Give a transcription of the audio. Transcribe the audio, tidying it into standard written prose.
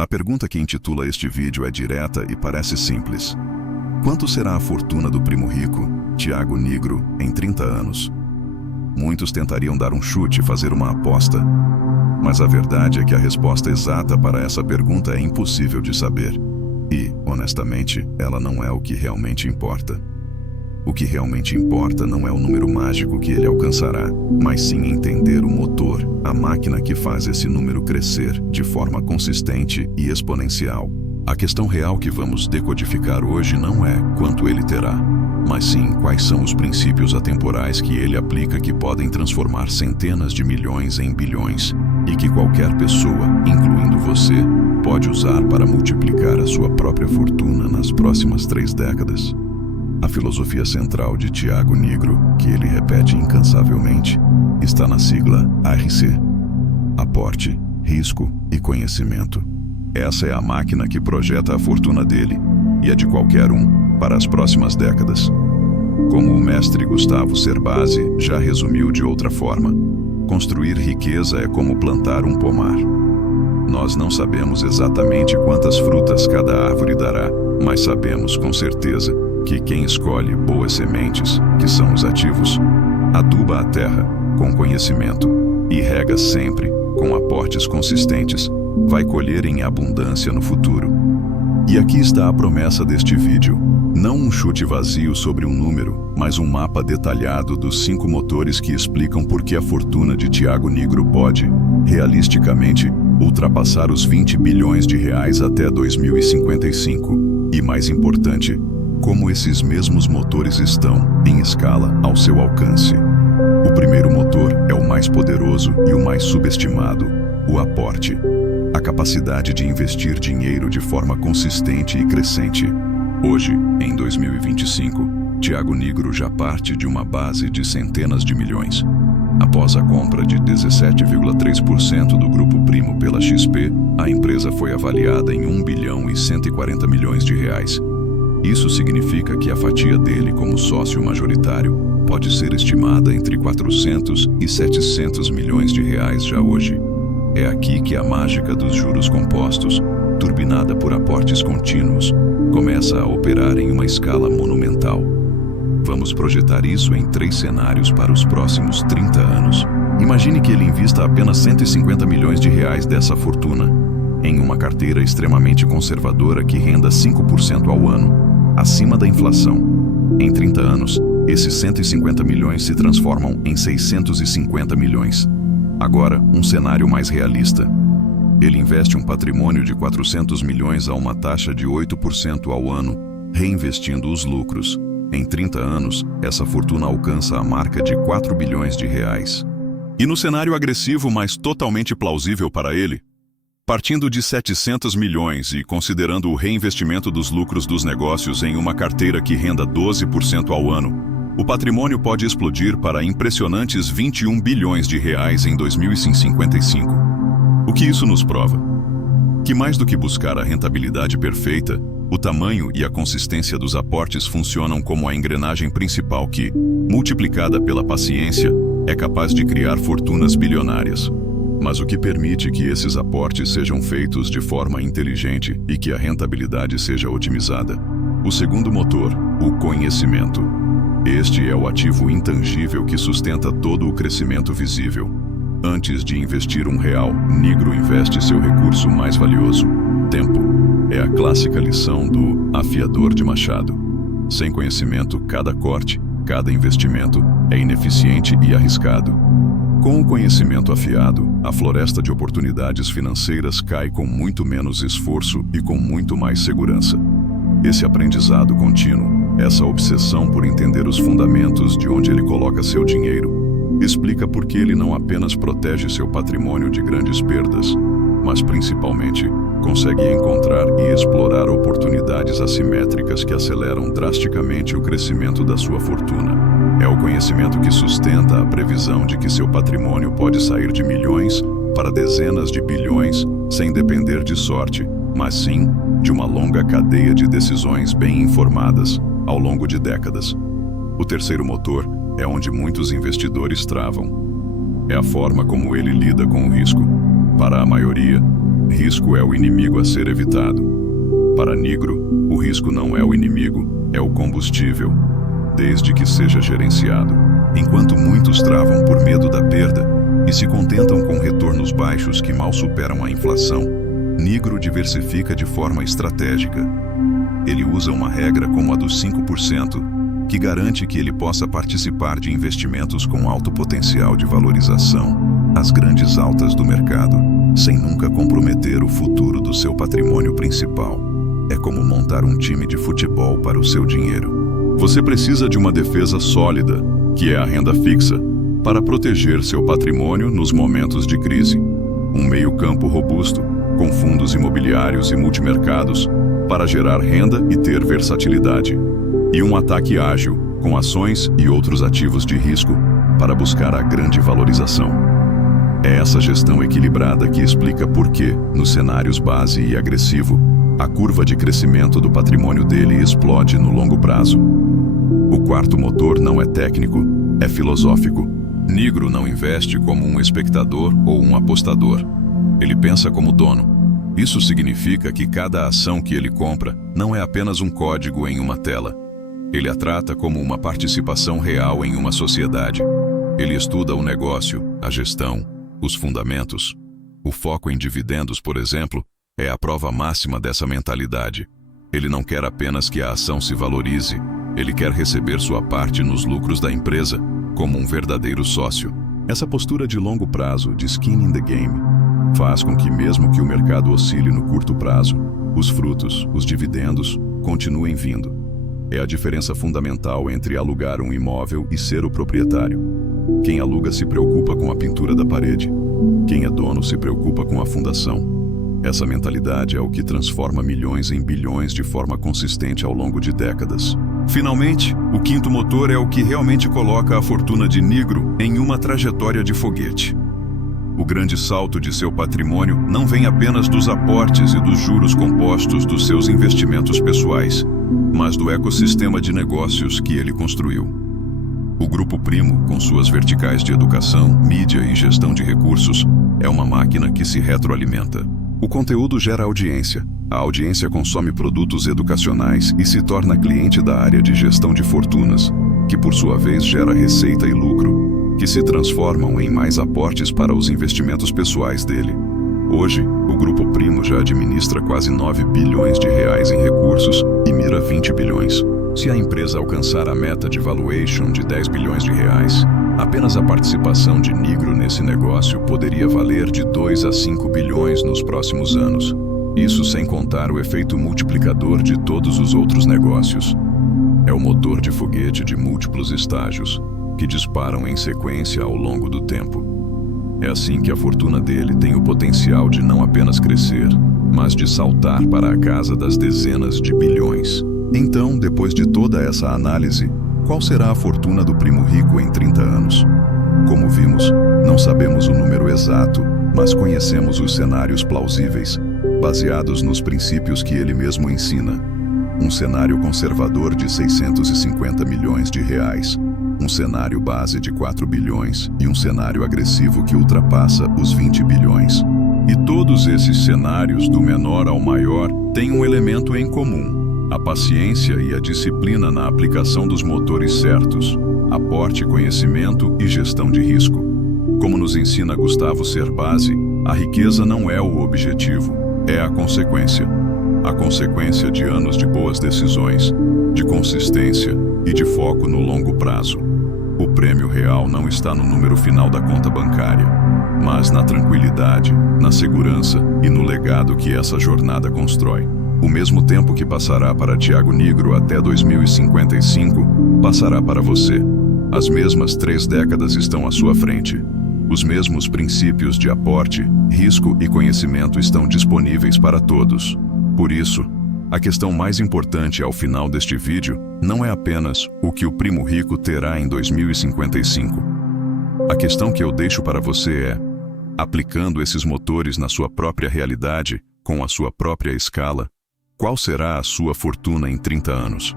A pergunta que intitula este vídeo é direta e parece simples. Quanto será a fortuna do primo rico, Thiago Nigro, em 30 anos? Muitos tentariam dar um chute e fazer uma aposta. Mas a verdade é que a resposta exata para essa pergunta é impossível de saber. E, honestamente, ela não é o que realmente importa. O que realmente importa não é o número mágico que ele alcançará, mas sim entender o motor, a máquina que faz esse número crescer de forma consistente e exponencial. A questão real que vamos decodificar hoje não é quanto ele terá, mas sim quais são os princípios atemporais que ele aplica que podem transformar centenas de milhões em bilhões e que qualquer pessoa, incluindo você, pode usar para multiplicar a sua própria fortuna nas próximas 3 décadas. A filosofia central de Thiago Nigro, que ele repete incansavelmente, está na sigla ARC: aporte, risco e conhecimento. Essa é a máquina que projeta a fortuna dele, e a de qualquer um, para as próximas décadas. Como o mestre Gustavo Cerbasi já resumiu de outra forma, construir riqueza é como plantar um pomar. Nós não sabemos exatamente quantas frutas cada árvore dará, mas sabemos com certeza que quem escolhe boas sementes, que são os ativos, aduba a terra com conhecimento e rega sempre com aportes consistentes, vai colher em abundância no futuro. E aqui está a promessa deste vídeo. Não um chute vazio sobre um número, mas um mapa detalhado dos 5 motores que explicam por que a fortuna de Thiago Nigro pode, realisticamente, ultrapassar os 20 bilhões de reais até 2055. E mais importante, como esses mesmos motores estão, em escala, ao seu alcance. O primeiro motor é o mais poderoso e o mais subestimado, o aporte. A capacidade de investir dinheiro de forma consistente e crescente. Hoje, em 2025, Thiago Nigro já parte de uma base de centenas de milhões. Após a compra de 17,3% do Grupo Primo pela XP, a empresa foi avaliada em 1 bilhão e 140 milhões de reais. Isso significa que a fatia dele como sócio majoritário pode ser estimada entre 400 e 700 milhões de reais já hoje. É aqui que a mágica dos juros compostos, turbinada por aportes contínuos, começa a operar em uma escala monumental. Vamos projetar isso em 3 cenários para os próximos 30 anos. Imagine que ele invista apenas 150 milhões de reais dessa fortuna em uma carteira extremamente conservadora que renda 5% ao ano, acima da inflação. Em 30 anos, esses 150 milhões se transformam em 650 milhões. Agora, um cenário mais realista. Ele investe um patrimônio de 400 milhões a uma taxa de 8% ao ano, reinvestindo os lucros. Em 30 anos, essa fortuna alcança a marca de 4 bilhões de reais. E no cenário agressivo, mas totalmente plausível para ele, partindo de 700 milhões e considerando o reinvestimento dos lucros dos negócios em uma carteira que renda 12% ao ano, o patrimônio pode explodir para impressionantes 21 bilhões de reais em 2055. O que isso nos prova? Que mais do que buscar a rentabilidade perfeita, o tamanho e a consistência dos aportes funcionam como a engrenagem principal que, multiplicada pela paciência, é capaz de criar fortunas bilionárias. Mas o que permite que esses aportes sejam feitos de forma inteligente e que a rentabilidade seja otimizada? O segundo motor, o conhecimento. Este é o ativo intangível que sustenta todo o crescimento visível. Antes de investir R$1, Nigro investe seu recurso mais valioso, tempo. É a clássica lição do afiador de machado. Sem conhecimento, cada corte, cada investimento é ineficiente e arriscado. Com o conhecimento afiado, a floresta de oportunidades financeiras cai com muito menos esforço e com muito mais segurança. Esse aprendizado contínuo, essa obsessão por entender os fundamentos de onde ele coloca seu dinheiro, explica por que ele não apenas protege seu patrimônio de grandes perdas, mas principalmente consegue encontrar e explorar oportunidades assimétricas que aceleram drasticamente o crescimento da sua fortuna. É o conhecimento que sustenta a previsão de que seu patrimônio pode sair de milhões para dezenas de bilhões sem depender de sorte, mas sim de uma longa cadeia de decisões bem informadas ao longo de décadas. O terceiro motor é onde muitos investidores travam. É a forma como ele lida com o risco. Para a maioria, risco é o inimigo a ser evitado. Para Nigro, o risco não é o inimigo, é o combustível, desde que seja gerenciado. Enquanto muitos travam por medo da perda e se contentam com retornos baixos que mal superam a inflação, Nigro diversifica de forma estratégica. Ele usa uma regra como a dos 5%, que garante que ele possa participar de investimentos com alto potencial de valorização, as grandes altas do mercado, sem nunca comprometer o futuro do seu patrimônio principal. É como montar um time de futebol para o seu dinheiro. Você precisa de uma defesa sólida, que é a renda fixa, para proteger seu patrimônio nos momentos de crise. Um meio-campo robusto, com fundos imobiliários e multimercados, para gerar renda e ter versatilidade. E um ataque ágil, com ações e outros ativos de risco, para buscar a grande valorização. É essa gestão equilibrada que explica por que, nos cenários base e agressivo, a curva de crescimento do patrimônio dele explode no longo prazo. O quarto motor não é técnico, é filosófico. Nigro não investe como um espectador ou um apostador. Ele pensa como dono. Isso significa que cada ação que ele compra não é apenas um código em uma tela. Ele a trata como uma participação real em uma sociedade. Ele estuda o negócio, a gestão, os fundamentos. O foco em dividendos, por exemplo, é a prova máxima dessa mentalidade. Ele não quer apenas que a ação se valorize, ele quer receber sua parte nos lucros da empresa, como um verdadeiro sócio. Essa postura de longo prazo, de skin in the game, faz com que mesmo que o mercado oscile no curto prazo, os frutos, os dividendos, continuem vindo. É a diferença fundamental entre alugar um imóvel e ser o proprietário. Quem aluga se preocupa com a pintura da parede. Quem é dono se preocupa com a fundação. Essa mentalidade é o que transforma milhões em bilhões de forma consistente ao longo de décadas. Finalmente, o quinto motor é o que realmente coloca a fortuna de Nigro em uma trajetória de foguete. O grande salto de seu patrimônio não vem apenas dos aportes e dos juros compostos dos seus investimentos pessoais, mas do ecossistema de negócios que ele construiu. O Grupo Primo, com suas verticais de educação, mídia e gestão de recursos, é uma máquina que se retroalimenta. O conteúdo gera audiência. A audiência consome produtos educacionais e se torna cliente da área de gestão de fortunas, que por sua vez gera receita e lucro, que se transformam em mais aportes para os investimentos pessoais dele. Hoje, o Grupo Primo já administra quase 9 bilhões de reais em recursos e mira 20 bilhões. Se a empresa alcançar a meta de valuation de 10 bilhões de reais, apenas a participação de Nigro nesse negócio poderia valer de 2 a 5 bilhões nos próximos anos. Isso sem contar o efeito multiplicador de todos os outros negócios. É o motor de foguete de múltiplos estágios, que disparam em sequência ao longo do tempo. É assim que a fortuna dele tem o potencial de não apenas crescer, mas de saltar para a casa das dezenas de bilhões. Então, depois de toda essa análise, qual será a fortuna do primo rico em 30 anos? Como vimos, não sabemos o número exato, mas conhecemos os cenários plausíveis, baseados nos princípios que ele mesmo ensina. Um cenário conservador de 650 milhões de reais, um cenário base de 4 bilhões e um cenário agressivo que ultrapassa os 20 bilhões. E todos esses cenários, do menor ao maior, têm um elemento em comum: a paciência e a disciplina na aplicação dos motores certos, aporte, conhecimento e gestão de risco. Como nos ensina Gustavo Cerbasi, a riqueza não é o objetivo, é a consequência. A consequência de anos de boas decisões, de consistência e de foco no longo prazo. O prêmio real não está no número final da conta bancária, mas na tranquilidade, na segurança e no legado que essa jornada constrói. O mesmo tempo que passará para Thiago Nigro até 2055, passará para você. As mesmas 3 décadas estão à sua frente. Os mesmos princípios de aporte, risco e conhecimento estão disponíveis para todos. Por isso, a questão mais importante ao final deste vídeo não é apenas o que o primo rico terá em 2055. A questão que eu deixo para você é: aplicando esses motores na sua própria realidade, com a sua própria escala, qual será a sua fortuna em 30 anos?